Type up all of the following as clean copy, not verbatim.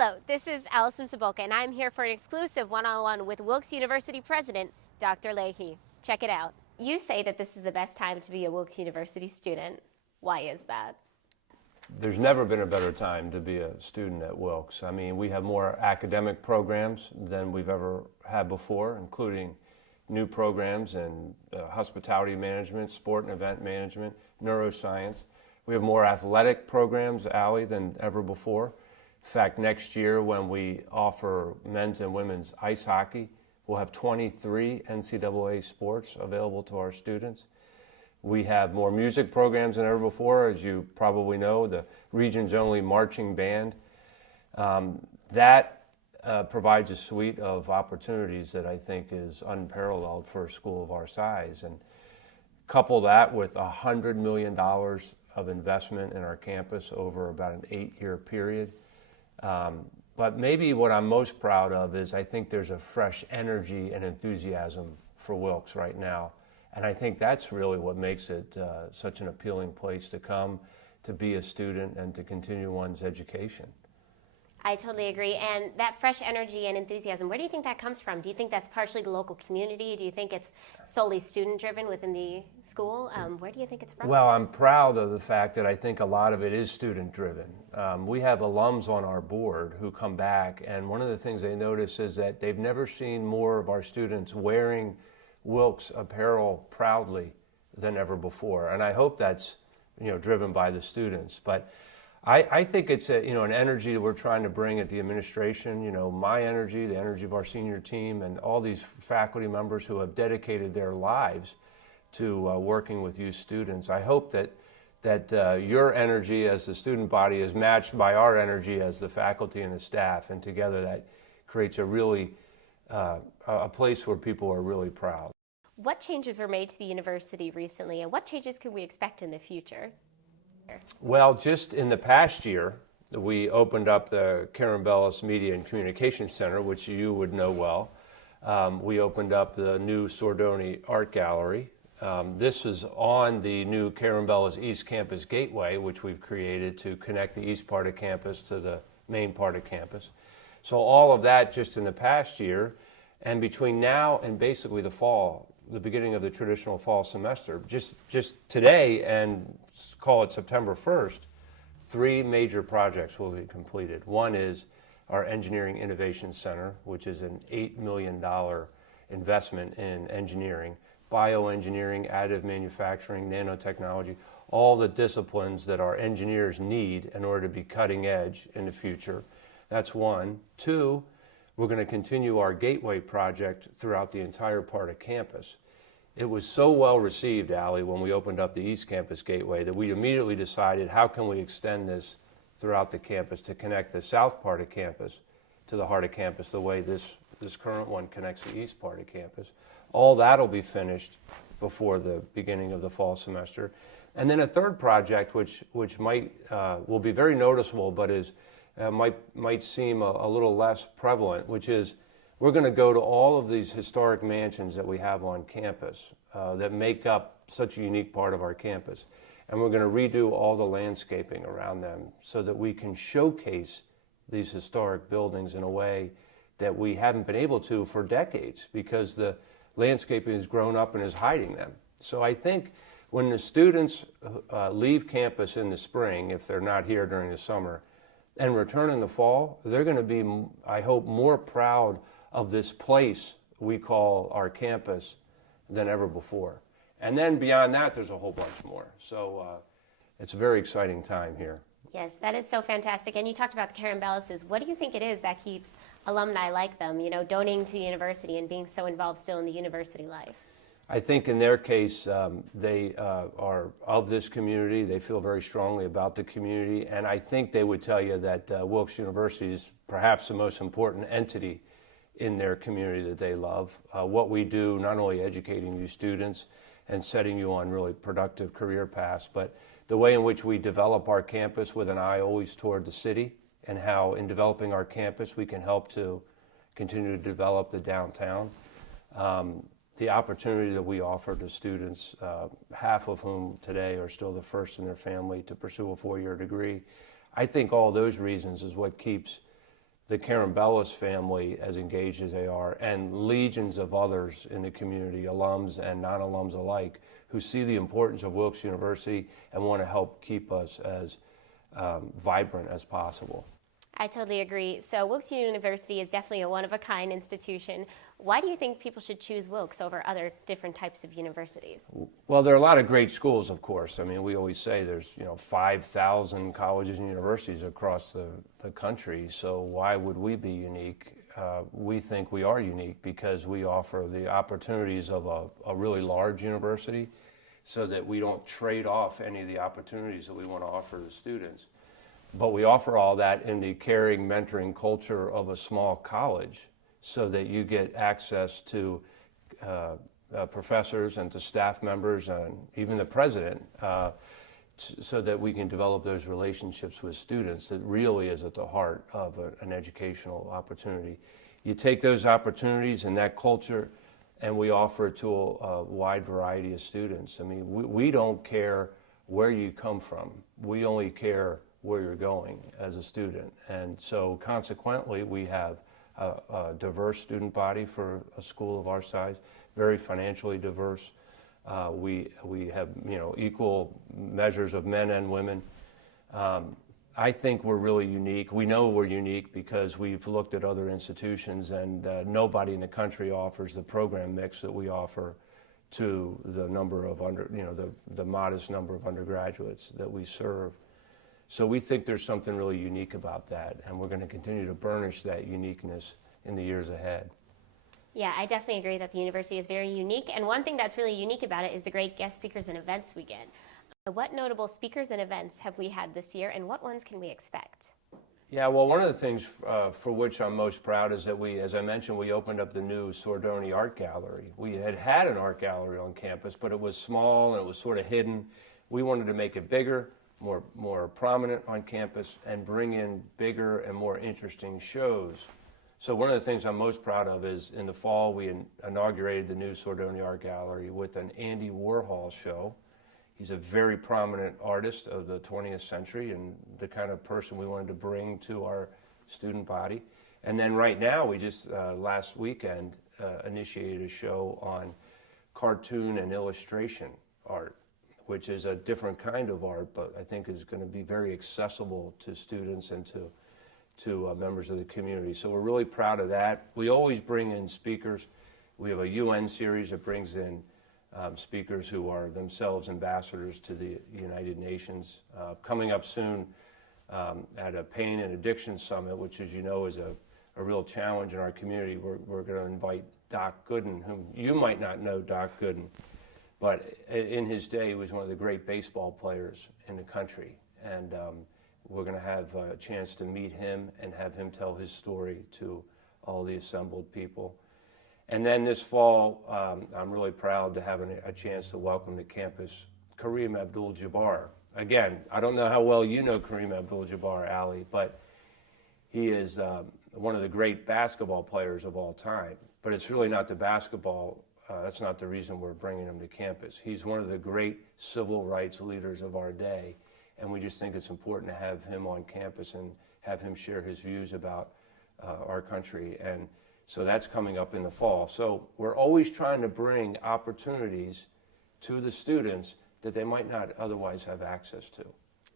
Hello, this is Allison Sebolka, and I'm here for an exclusive one-on-one with Wilkes University President, Dr. Leahy. Check it out. You say that this is the best time to be a Wilkes University student. Why is that? There's never been a better time to be a student at Wilkes. I mean, we have more academic programs than we've ever had before, including new programs in hospitality management, sport and event management, neuroscience. We have more athletic programs, Allie, than ever before. In fact, next year when we offer men's and women's ice hockey, we'll have 23 NCAA sports available to our students. We have more music programs than ever before. As you probably know, the region's only marching band. That provides a suite of opportunities that I think is unparalleled for a school of our size. And couple that with $100 million of investment in our campus over about an 8-year period. But maybe what I'm most proud of is I think there's a fresh energy and enthusiasm for Wilkes right now. And I think that's really what makes it such an appealing place to come, to be a student, and to continue one's education. I totally agree. And that fresh energy and enthusiasm, where do you think that comes from? Do you think that's partially the local community? Do you think it's solely student-driven within the school? Where do you think it's from? Well, I'm proud of the fact that I think a lot of it is student-driven. We have alums on our board who come back, and one of the things they notice is that they've never seen more of our students wearing Wilkes apparel proudly than ever before. And I hope that's, driven by the students. But I think it's an energy that we're trying to bring at the administration, my energy, the energy of our senior team, and all these faculty members who have dedicated their lives to working with you students. I hope that your energy as the student body is matched by our energy as the faculty and the staff, and together that creates a really a place where people are really proud. What changes were made to the university recently, and what changes could we expect in the future? Well, just in the past year, we opened up the Karen Bellis Media and Communications Center, which you would know well. We opened up the new Sordoni Art Gallery. This is on the new Karen Bellis East Campus Gateway, which we've created to connect the east part of campus to the main part of campus. So all of that just in the past year, and between now and basically the fall, the beginning of the traditional fall semester, just today and call it September 1st, 3 major projects will be completed. One is our Engineering Innovation Center, which is an $8 million investment in engineering, bioengineering, additive manufacturing, nanotechnology, all the disciplines that our engineers need in order to be cutting edge in the future. That's one. 2, we're going to continue our Gateway project throughout the entire part of campus. It was so well received, Allie, when we opened up the East Campus Gateway that we immediately decided how can we extend this throughout the campus to connect the south part of campus to the heart of campus the way this current one connects the east part of campus. All that will be finished before the beginning of the fall semester. And then a third project which will be very noticeable but is might seem a little less prevalent, which is we're going to go to all of these historic mansions that we have on campus that make up such a unique part of our campus. And we're going to redo all the landscaping around them so that we can showcase these historic buildings in a way that we haven't been able to for decades because the landscaping has grown up and is hiding them. So I think when the students leave campus in the spring, if they're not here during the summer, and return in the fall, they're going to be, I hope, more proud of this place we call our campus than ever before. And then beyond that, there's a whole bunch more. So it's a very exciting time here. Yes, that is so fantastic. And you talked about the Karen Bellis's. What do you think it is that keeps alumni like them, donating to the university and being so involved still in the university life? I think in their case, they are of this community. They feel very strongly about the community. And I think they would tell you that Wilkes University is perhaps the most important entity in their community that they love. What we do, not only educating you students and setting you on really productive career paths, but the way in which we develop our campus with an eye always toward the city, and how in developing our campus we can help to continue to develop the downtown. The opportunity that we offer to students, half of whom today are still the first in their family to pursue a 4-year degree. I think all those reasons is what keeps the Carambellis family, as engaged as they are, and legions of others in the community, alums and non-alums alike, who see the importance of Wilkes University and want to help keep us as vibrant as possible. I totally agree. So Wilkes University is definitely a one-of-a-kind institution. Why do you think people should choose Wilkes over other different types of universities? Well, there are a lot of great schools, of course. I mean, we always say there's 5,000 colleges and universities across the country. So why would we be unique? We think we are unique because we offer the opportunities of a really large university, so that we don't trade off any of the opportunities that we want to offer the students. But we offer all that in the caring, mentoring culture of a small college, so that you get access to professors and to staff members and even the president, so that we can develop those relationships with students that really is at the heart of an educational opportunity. You take those opportunities and that culture, and we offer it to a wide variety of students. I mean, we don't care where you come from. We only care where you're going as a student. And so consequently, we have a diverse student body for a school of our size, very financially diverse. We have equal measures of men and women. I think we're really unique. We know we're unique because we've looked at other institutions, and nobody in the country offers the program mix that we offer to the number of the modest number of undergraduates that we serve. So we think there's something really unique about that, and we're going to continue to burnish that uniqueness in the years ahead. Yeah, I definitely agree that the university is very unique, and one thing that's really unique about it is the great guest speakers and events we get. What notable speakers and events have we had this year, and what ones can we expect? Yeah, well, one of the things for which I'm most proud is that as I mentioned, we opened up the new Sordoni Art Gallery. We had an art gallery on campus, but it was small and it was sort of hidden. We wanted to make it bigger, more prominent on campus, and bring in bigger and more interesting shows. So one of the things I'm most proud of is in the fall we inaugurated the new Sordoni Art Gallery with an Andy Warhol show. He's a very prominent artist of the 20th century and the kind of person we wanted to bring to our student body. And then right now, we just last weekend initiated a show on cartoon and illustration art, which is a different kind of art, but I think is going to be very accessible to students and to members of the community. So we're really proud of that. We always bring in speakers. We have a UN series that brings in speakers who are themselves ambassadors to the United Nations. Coming up soon at a Pain and Addiction Summit, which, as you know, is a real challenge in our community. We're going to invite Doc Gooden, whom you might not know Doc Gooden, but in his day he was one of the great baseball players in the country. And we're going to have a chance to meet him and have him tell his story to all the assembled people. And then this fall, I'm really proud to have a chance to welcome to campus Kareem Abdul-Jabbar. Again, I don't know how well you know Kareem Abdul-Jabbar, Ali, but he is one of the great basketball players of all time. But it's really not the basketball. That's not the reason we're bringing him to campus. He's one of the great civil rights leaders of our day, and we just think it's important to have him on campus and have him share his views about our country. And so that's coming up in the fall. So we're always trying to bring opportunities to the students that they might not otherwise have access to.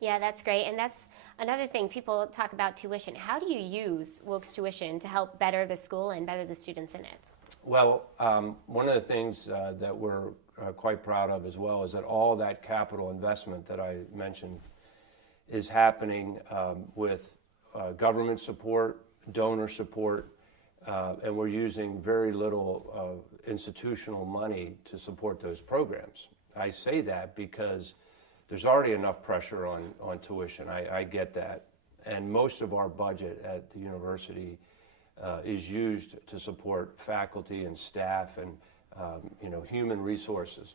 Yeah, that's great. And that's another thing. People talk about tuition. How do you use Wilkes tuition to help better the school and better the students in it? Well, one of the things that we're quite proud of as well is that all that capital investment that I mentioned is happening with government support, donor support, and we're using very little institutional money to support those programs. I say that because there's already enough pressure on tuition. I get that. And most of our budget at the university is used to support faculty and staff and human resources.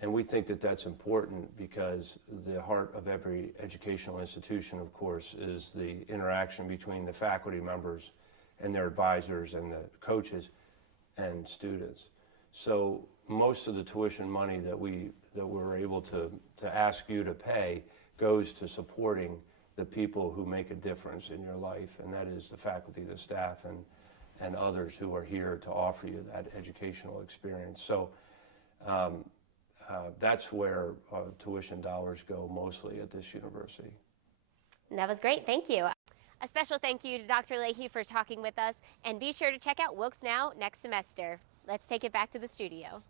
And we think that that's important because the heart of every educational institution, of course, is the interaction between the faculty members and their advisors and the coaches and students. So most of the tuition money that we're able to ask you to pay goes to supporting the people who make a difference in your life, and that is the faculty, the staff, and others who are here to offer you that educational experience. So that's where tuition dollars go mostly at this university. And that was great. Thank you. A special thank you to Dr. Leahy for talking with us, and be sure to check out Wilkes Now next semester. Let's take it back to the studio.